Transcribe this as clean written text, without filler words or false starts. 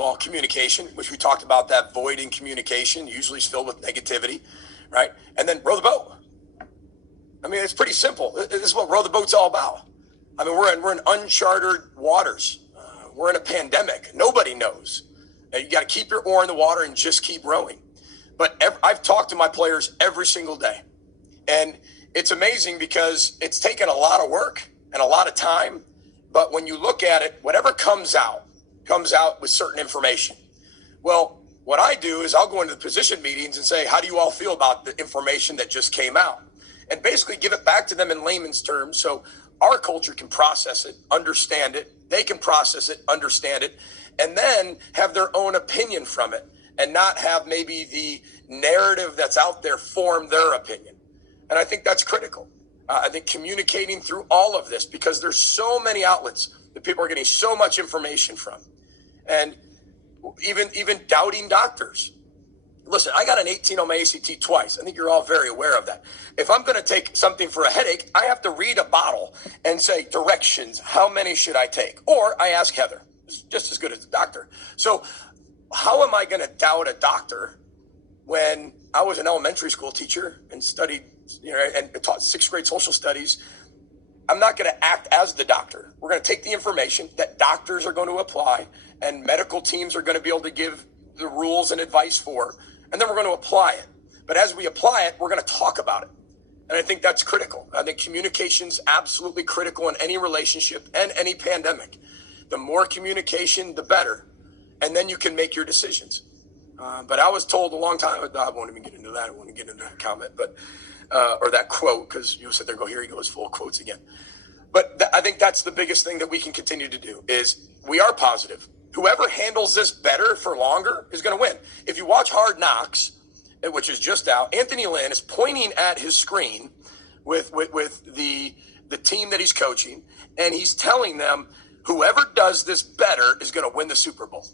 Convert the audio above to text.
all, communication, which we talked about, that void in communication usually is filled with negativity, right? And then row the boat. I mean, it's pretty simple. This is what row the boat's all about. I mean, we're in uncharted waters. We're in a pandemic. Nobody knows. You got to keep your oar in the water and just keep rowing. But I've talked to my players every single day. And it's amazing because it's taken a lot of work and a lot of time. But when you look at it, whatever comes out with certain information. Well, what I do is I'll go into the position meetings and say, how do you all feel about the information that just came out? And basically give it back to them in layman's terms so our culture can process it, understand it. They can process it, understand it, and then have their own opinion from it and not have maybe the narrative that's out there form their opinion. And I think that's critical. I think communicating through all of this, because there's so many outlets that people are getting so much information from. And even doubting doctors. Listen, I got an 18 on my ACT twice. I think you're all very aware of that. If I'm going to take something for a headache, I have to read a bottle and say directions. How many should I take? Or I ask Heather. It's just as good as the doctor. So how am I going to doubt a doctor when I was an elementary school teacher and studied, and taught 6th grade social studies? I'm not going to act as the doctor. We're going to take the information that doctors are going to apply and medical teams are going to be able to give the rules and advice for, and then we're going to apply it. But as we apply it, we're going to talk about it. And I think that's critical. I think communication's absolutely critical in any relationship and any pandemic. The more communication, the better. And then you can make your decisions. But I was told a long time, I won't even get into that. I won't get into that comment, but or that quote, because you'll sit there and go, here he goes, full of quotes again. But I think that's the biggest thing that we can continue to do is we are positive. Whoever handles this better for longer is going to win. If you watch Hard Knocks, which is just out, Anthony Lynn is pointing at his screen with the team that he's coaching, and he's telling them whoever does this better is going to win the Super Bowl.